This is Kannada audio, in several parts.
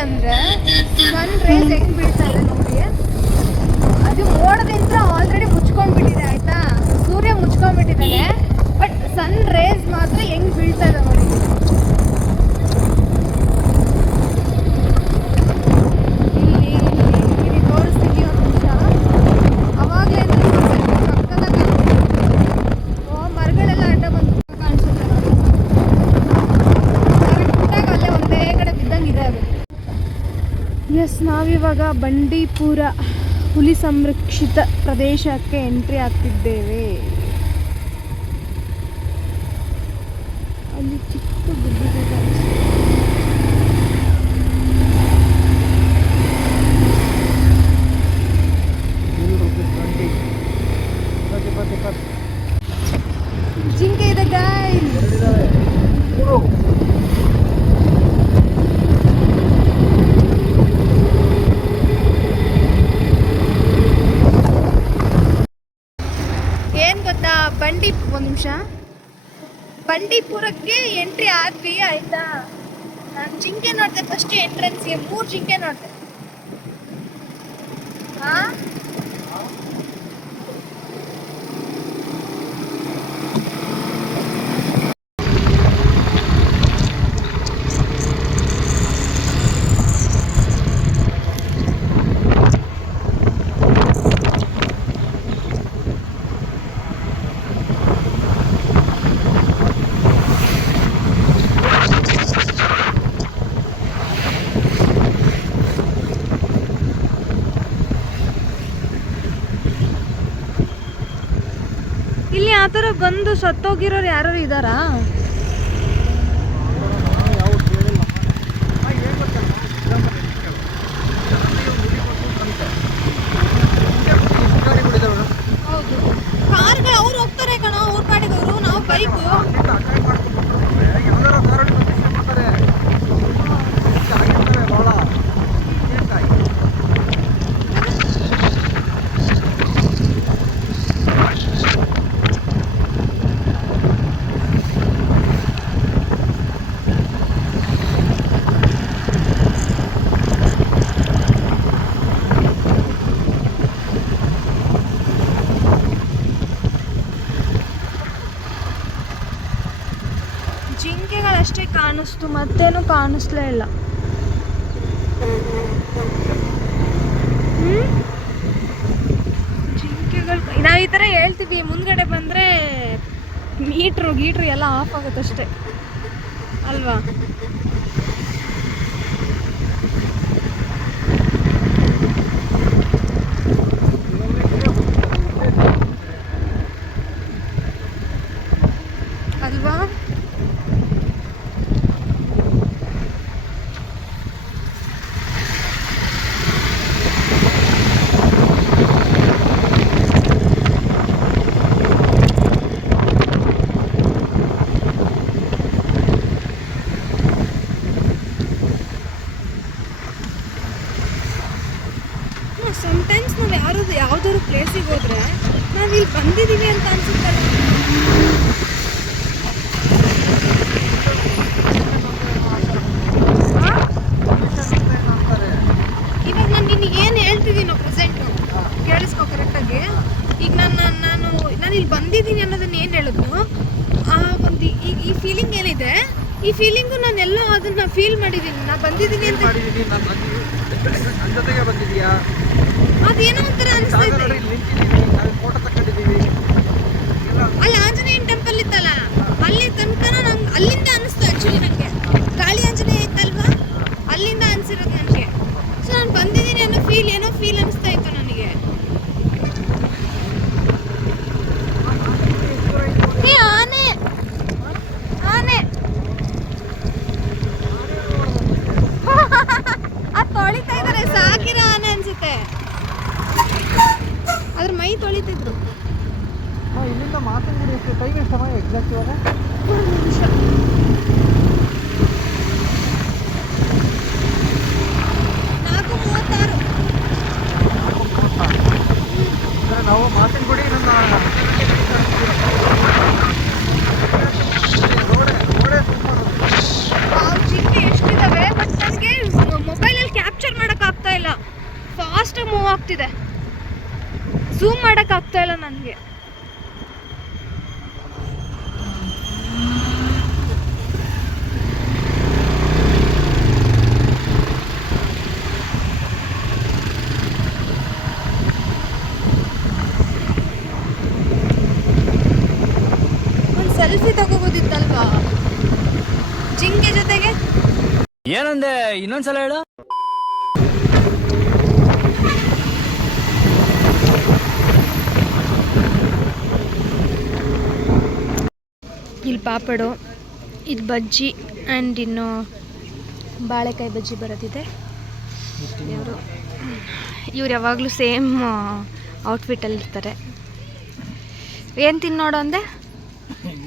ಅಂದ್ರೆ ಸನ್ ರೇಸ್ ಹೆಂಗ್ ಬೀಳ್ತಾ ಇದೆ ನೋಡಿ. ಅದು ಮೋಡದಿಂದ ಆಲ್ರೆಡಿ ಮುಚ್ಕೊಂಡ್ಬಿಟ್ಟಿದೆ, ಆಯ್ತಾ? ಸೂರ್ಯ ಮುಚ್ಕೊಂಡ್ಬಿಟ್ಟಿದ್ದಾನೆ ಬಟ್ ಸನ್ ರೇಸ್ ಮಾತ್ರ ಹೆಂಗ್ ಬೀಳ್ತಾ ಇದೆ ನೋಡಿ ಇಲ್ಲಿ ಇಲ್ಲಿ ಇಲ್ಲಿ ತೋರಿಸ್ತೀನಿ ಒಂದು ನಿಮಿಷ ಅವಾಗಲೇ ಪಕ್ಕದಾಗ ಓ ಮರಗಳೆಲ್ಲ ಅಡ್ಡ ಬಂದು ಕಾಣಿಸುತ್ತೆ ನೋಡಿ ಕರೆಕ್ಟಾಗಿ ಅಲ್ಲೇ ಒಂದೇ ಕಡೆ ಬಿದ್ದಂಗಿದೆ ಅದು ಎಸ್ ನಾವಿವಾಗ ಬಂಡೀಪುರ ಹುಲಿ ಸಂರಕ್ಷಿತ ಪ್ರದೇಶಕ್ಕೆ ಎಂಟ್ರಿ ಆಗ್ತಿದ್ದೇವೆ ಅಲ್ಲಿ ಚಿಕ್ಕ ಗುಡ್ಡಿದೆ ಕಾಣಿಸ್ತಿದೆ. ಜಿಂಕೆ ಇದೆ ಗಾಯ್ಸ್ ಏನ್ ಗೊತ್ತಾ ಬಂಡಿ ಒಂದ್ ನಿಮಿಷ ಬಂಡೀಪುರಕ್ಕೆ ಎಂಟ್ರಿ ಆದ್ವಿ ಆಯ್ತಾ? ನಾನು ಜಿಂಕೆ ನೋಡ್ದೆ ಫಸ್ಟ್ ಎಂಟ್ರೆನ್ಸ್ಗೆ ಮೂರು ಜಿಂಕೆ ನೋಡ್ದೆ. ಹಾ ಇಲ್ಲಿ ಆ ಥರ ಬಂದು ಸತ್ತೋಗಿರೋರು ಯಾರು ಇದ್ದಾರಾ? ಕಾಣಿಸ್ತು ಮತ್ತೇನು ಕಾಣಿಸ್ಲೇ ಇಲ್ಲ? ಜಿಂಕೆಗಳು ನಾವು ಈ ಥರ ಹೇಳ್ತೀವಿ, ಮುಂದ್ಗಡೆ ಬಂದರೆ ಮೀಟ್ರು, ಗೀಟ್ರು ಎಲ್ಲ ಆಫ್ ಆಗುತ್ತಷ್ಟೇ. ಅಲ್ವಾ ಸಮಟೈಮ್ಸ್ ನಾವು ಯಾರು ಯಾವ್ದಾದ್ರು ಪ್ಲೇಸಿಗೆ ಹೋದ್ರೆ ನಾವು ಇಲ್ಲಿ ಬಂದಿದ್ದೀವಿ ಅಂತ ಅನ್ಸುತ್ತಲ್ಲ ಆ? ಇವಾಗ ನಾನು ನಿನಗೆ ಏನು ಹೇಳ್ತಿದ್ದೀನೋ ಪ್ರೆಸೆಂಟು ಕೇಳಿಸ್ಕೊ ಕರೆಕ್ಟಾಗಿ ಈಗ ನಾನು ನಾನು ನಾನು ನಾನು ಇಲ್ಲಿ ಬಂದಿದ್ದೀನಿ ಅನ್ನೋದನ್ನ ಏನು ಹೇಳಿದ್ನು ಆ ಒಂದು ಈಗ ಈ ಫೀಲಿಂಗ್ ಏನಿದೆ ಈ ಫೀಲಿಂಗು ನಾನು ಎಲ್ಲೋ ಅದನ್ನ ಫೀಲ್ ಮಾಡಿದ್ದೀನಿ ನಾ ಬಂದಿದ್ದೀನಿ ಅಂತ ನನ್ನ ಜೊತೆಗೆ ಬಂದಿದ್ಯಾ? ಅದೇನೋ ಒಂಥರ ಅನಿಸ್ತಾ ಇದೆ ನೋಡಿ ಇಲ್ಲಿ ನಿಂತಿದ್ದೀವಿ ನಾವು ಫೋಟೋ ತಗೊಂಡಿದ್ದೀವಿ ಎಲ್ಲ ಅಲ್ಲಿ ಆಂಜನೇಯನ ಟೆಂಪಲ್ ಇತ್ತಲ್ಲ ಅಲ್ಲಿ ತನಕ ನಂಗೆ ಅಲ್ಲಿಂದ ಅನಿಸ್ತು ಆ್ಯಕ್ಚುಲಿ ನನಗೆ ಗಾಳಿ ಆಂಜನೇಯ ಇತ್ತಲ್ವಾ ಅಲ್ಲಿಂದ ಅನಿಸಿರೋದು ನನಗೆ ಸೊ ನಾನು ಬಂದಿದ್ದೀನಿ ಅನ್ನೋ ಫೀಲ್ ಏನೋ ಫೀಲ್ ಅನಿಸ್ತಾ ಇತ್ತು ನನಗೆ ಏ ಆನೆ ಆನೆ ಅದು ತೊಳಿತಾ ಇದ್ದಾರೆ ಸಾಕಿರೋ ಆನೆ ಅನ್ಸುತ್ತೆ ಅದ್ರ ಮೈ ತೊಳಿತಿದ್ರು ನಾವು ಇಲ್ಲಿಂದ ಮಾತಂಗಿರಿ ಎಷ್ಟು ಟೈಮ್ ಎಷ್ಟು ಸಮಯ ಎಕ್ಸಾಕ್ಟ್ ಇವಾಗ ಮೂರು ನಿಮಿಷ ನಾಲ್ಕು ಮೂವತ್ತಾರು ಅಂದರೆ ನಾವು ಮಾತಂಗುಡಿ ನನ್ನ ರೋಡೆ ರೋಡೆ ತುಂಬ ಆ ಜಿಂಕೆ ಎಷ್ಟಿದಾವೆ ಬಟ್ ನನಗೆ ಮೊಬೈಲ್ ನನಗೆ ಒಂದು ಸೆಲ್ಫಿ ತಗೋಬೋದಿತ್ತಲ್ವಾ ಜಿಂಕೆ ಜೊತೆಗೆ. ಏನಂದೆ ಇನ್ನೊಂದ್ಸಲ ಹೇಳು. ಇಲ್ಲಿ ಪಾಪಡು ಇದು ಬಜ್ಜಿ ಆ್ಯಂಡ್ ಇನ್ನು ಬಾಳೆಕಾಯಿ ಬಜ್ಜಿ ಬರೋದಿದೆ ಇವರು ಇವ್ರು ಯಾವಾಗಲೂ ಸೇಮ್ ಔಟ್ಫಿಟ್ಟಲ್ಲಿ ಇರ್ತಾರೆ. ಏನು ತಿನ್ನೋಡು ಅಂದೆ?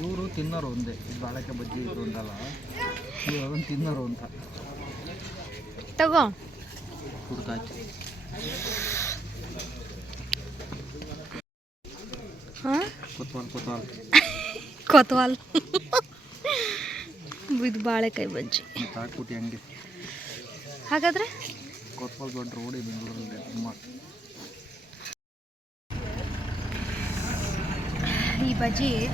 ಇವರು ತಿನ್ನೋರು ಒಂದೇ ಬಾಳೆಕಾಯಿ ಬಜ್ಜಿ ಇದು ಒಂದಲ್ಲ ಇವ್ರು ಅದನ್ನು ತಿನ್ನೋರು ಅಂತ. ತಗೋ. ಕುಡ್ದಾಯ್ತು. ಹಾಂ? ಕೊತ್ವಾಲ್ ಕೊತ್ವಾಲ್. ಕೊತ್ವಾಲ್. ಇದು ಬಾಳೆಕಾಯಿ ಬಜ್ಜಿ. ಮತ್ತೆ ಹಾಕ್ಬಿಟ್ಟು ಹಂಗೆ. ಹಾಗಾದ್ರೆ? ಕೊತ್ವಾಲ್ ದೊಡ್ಡ ರೋಡಿ ಬೆಂಗಳೂರಲ್ಲಿ ತುಂಬ. ಈ ಬಜ್ಜಿ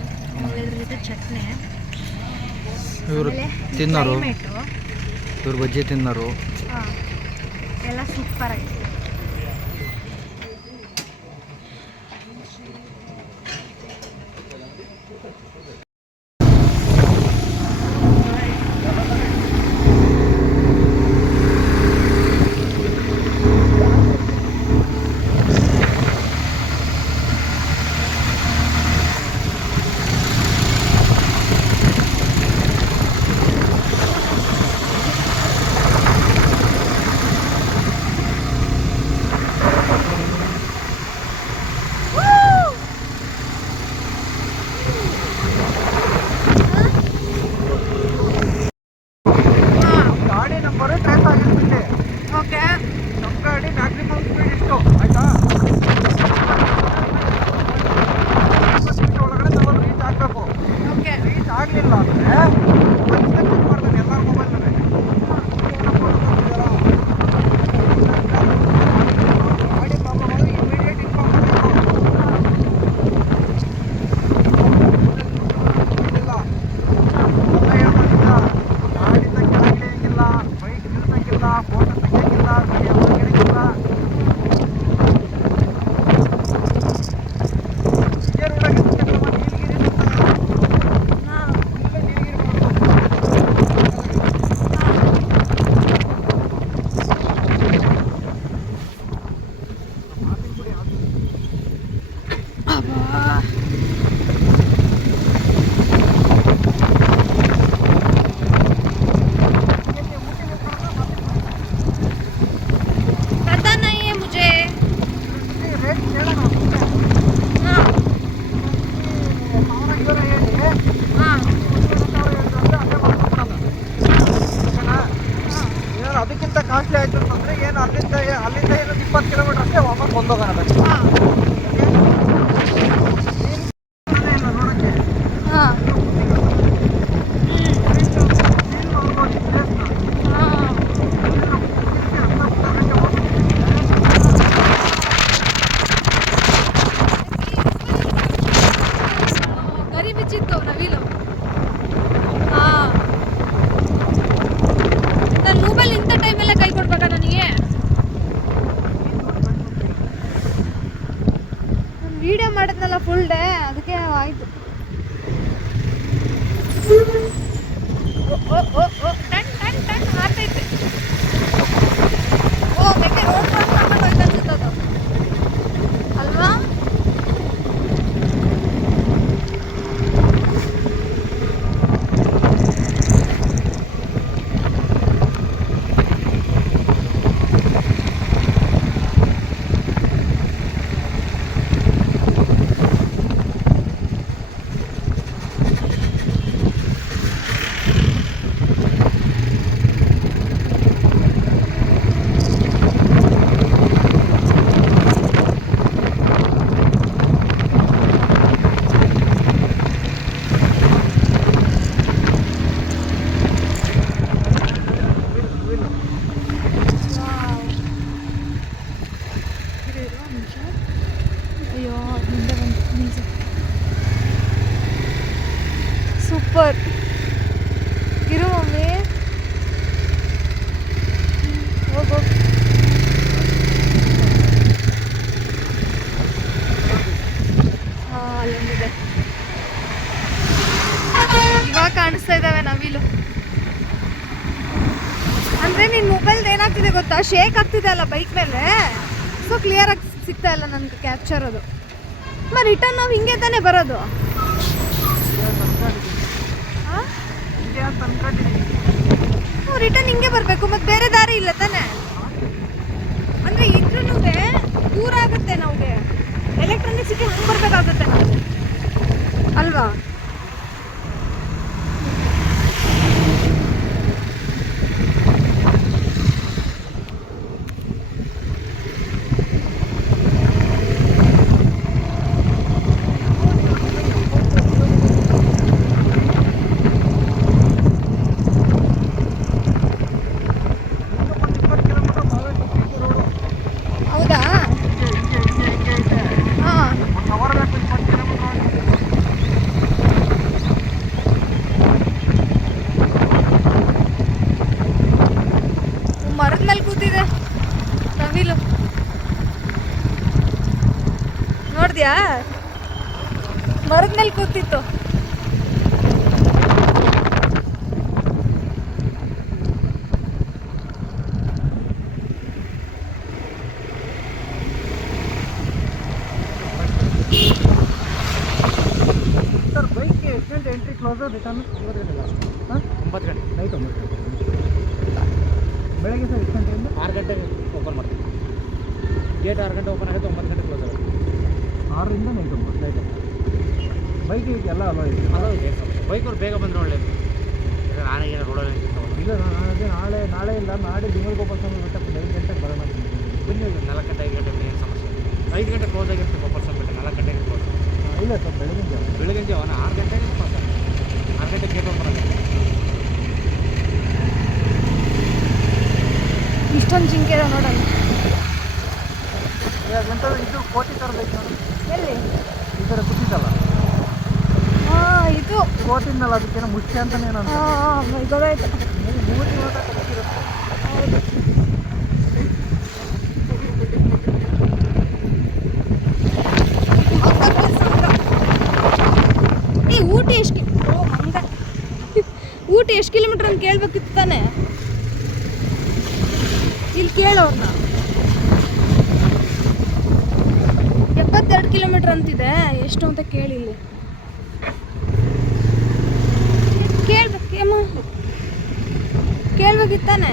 ಜೊತೆ ಚಟ್ನಿ. ಇವರು ತಿನ್ನೋರು. ಇವ್ರು ಬಜ್ಜಿ ತಿನ್ನೋರು. ಎಲ್ಲ ಸೂಪರ್ ಆಗಿದೆ ಆಯ್ತು ಅಂತಂದ್ರೆ ಏನು ಅಲ್ಲಿಂದ ಅಲ್ಲಿಂದ ಏನು ಇಪ್ಪತ್ತು ಕಿಲೋಮೀಟರ್ ಅಷ್ಟೇ ವಾಪಸ್ ಬಂದೋಗೋಣ ಮೊಬೈಲ್ ಮೇಲೆ ಕೈ ಕೊಡ್ಬೇಕಾ ನನಗೆ? ನಾನು ವಿಡಿಯೋ ಮಾಡಿದ್ನಲ್ಲ ಫುಲ್ ಡೇ ಅದಕ್ಕೆ ಆಯ್ತು. ಓ ಓ. ಅಂದ್ರೆ ನಿನ್ ಮೊಬೈಲ್ ಏನಾಗ್ತಿದೆ ಗೊತ್ತಾ? ಶೇಕ್ ಆಗ್ತಿದೆ ಅಲ್ಲ ಬೈಕ್ ಮೇಲೆ? ಸೊ ಕ್ಲಿಯರ್ ಆಗಿ ಸಿಗ್ತಾ ಇಲ್ಲ ನನ್ಗೆ ಕ್ಯಾಪ್ಚರ್ ಅದು. ಮ ರಿಟರ್ನ್ ನಾವು ಹಿಂಗೆ ತಾನೇ ಬರೋದು? ಅನ್ಕೊಂಡಿದ್ದೀನಿ ರಿಟರ್ನ್ ಹಿಂಗೆ ಬರಬೇಕು, ಮತ್ತೆ ಬೇರೆ ದಾರಿ ಇಲ್ಲ ತಾನೇ? ಅಂದ್ರೆ ಇದ್ರೂ ದೂರ ಆಗುತ್ತೆ ನಮಗೆ. ಎಲೆಕ್ಟ್ರಾನಿಕ್ ಸಿಟಿ ಹಂಗೆ ಬರ್ಬೇಕಾಗುತ್ತೆ ಅಲ್ವಾ ಒಂದು ಇಪ್ಪತ್ತು ಕಿಲೋಮೀಟರ್ ಬಾಗಲಕೋಟೆ ರೋಡು ಹೌದಾ ಹಿಂಗೆ ಹಿಂಗೆ ಹಿಂಗೆ ಹಿಂಗೆ ಐತೆ ಹಾಂ ಒಂದು ಅವರ್ ಬೇಕು ಇಪ್ಪತ್ತು ಕಿಲೋಮೀಟರ್ ಆಗುತ್ತೆ ಮರದ ಮೇಲೆ ಕೂತಿದೆ ನವಿಲು ನೋಡ್ದ್ಯಾ ಮರದ ಮೇಲೆ ಕೂತಿತ್ತು ಸರ್ ಬೈಕ್ಗೆ ಎಷ್ಟು ಗಂಟೆ ಕ್ಲೋಸ್ ರಿಟರ್ನ್ ಒಂಬತ್ತು ಗಂಟೆ ಲಾಸ್ಟ್ ಹಾಂ? ಒಂಬತ್ತು ಗಂಟೆ. ನೈಟ್ ಒಂಬತ್ತು ಗಂಟೆ. ಬೆಳಗ್ಗೆ ಸರ್ ಎಷ್ಟು ಗಂಟೆಯಿಂದ? ಆರು ಗಂಟೆಗೆ ಓಪನ್ ಮಾಡ್ತೀವಿ. ಗೇಟ್ ಆರು ಗಂಟೆ ಓಪನ್ ಆಗುತ್ತೆ ಒಂಬತ್ತು ಗಂಟೆ ಕ್ಲೋಸ್ ಆಗುತ್ತೆ. ಆರರಿಂದ ನೈಟ್ ಒಂಬತ್ತು. ನೈಟ್ ಬೈಕ್ ಎಲ್ಲ ಅಲೋ ಇದೆ. ಅಲೋ ಇದೆ ಬೈಕವ್ರು ಬೇಗ ಬಂದರೆ ಒಳ್ಳೇದು. ಯಾಕಂದ್ರೆ ನಾನೀಗ ರೋಡಲ್ಲಿ ಇಲ್ಲ ನಾನು ಅದೇ ನಾಳೆ ನಾಳೆ ಇಲ್ಲ ನಾಳೆ ಬೆಂಗಳೂರು ಓಪನ್ ಸ್ವಾಮಿ ಬೆಟ್ಟ ಐದು ಗಂಟೆಗೆ ಬರೋಣ ಬನ್ನಿ ನಾಲ್ಕು ಗಂಟೆ ಐದು ಗಂಟೆ ಏನು ಸಮಸ್ಯೆ. ಐದು ಗಂಟೆ ಕ್ಲೋಸ್ ಆಗಿರುತ್ತೆ ಗೋಪಾಲ್ ಸ್ವಾಮಿ ಬೆಟ್ಟ ನಾಲ್ಕು ಗಂಟೆಗೆ ಕ್ಲೋಸ್ ಇಲ್ಲ ಸರ್ ಬೆಳಗ್ಗೆ ಜಾವ ಅವನು ಆರು ಗಂಟೆಗೆ ಆರು ಗೇಟ್ ಓಪನ್ ಆಗುತ್ತೆ ಇಷ್ಟೊಂದು ಜಿಂಕೆ ಇದೆ ನೋಡೋಣ. ಎಂತ ಇದು ಕೋಟಿ ಥರ ಬೇಕು ನೋಡಿ. ಎಲ್ಲಿ? ಈ ಥರ ಕುಟ್ಟಿದ್ದಲ್ಲ ಹಾಂ ಇದು. ಕೋಟಿನಲ್ಲ ಅದಕ್ಕೇನೋ ಮುಖ್ಯ ಅಂತಲೇ ನಾನು ಹಾಂ ಗೊತ್ತಾಯ್ತು ಮೂವತ್ತು ಮಾತಾಡ್ತಿರುತ್ತೆ ಏ ಊಟಿ ಎಷ್ಟು ಓ ಹಂಗ ಊಟಿ ಎಷ್ಟು ಕಿಲೋಮೀಟ್ರ್ ಅಂತ ಕೇಳ್ಬೇಕಿತ್ತು ತಾನೆ? ಇಲ್ಲಿ ಕೇಳೋರ್ನ ಎಪ್ಪತ್ತೆರಡು ಕಿಲೋಮೀಟರ್ ಅಂತಿದೆ. ಎಷ್ಟು ಅಂತ ಕೇಳಿ ಇಲ್ಲಿ. ಕೇಳ್ಬೇಕು ಏಮ್ಮ ಕೇಳ್ಬೇಕಿತ್ತಾನೆ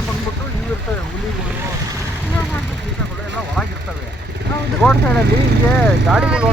ಒಳಗೆ ಬಂದ್ಬಿಟ್ಟು ಇವಿರ್ತವೆ ಹುಲಿಗಳು ಕೀಟಗಳು ಎಲ್ಲ ಒಳಗಿರ್ತವೆ. ರೋಡ್ ಸೈಡಲ್ಲಿ ಹಿಂಗೆ ಗಾಡಿಗಳು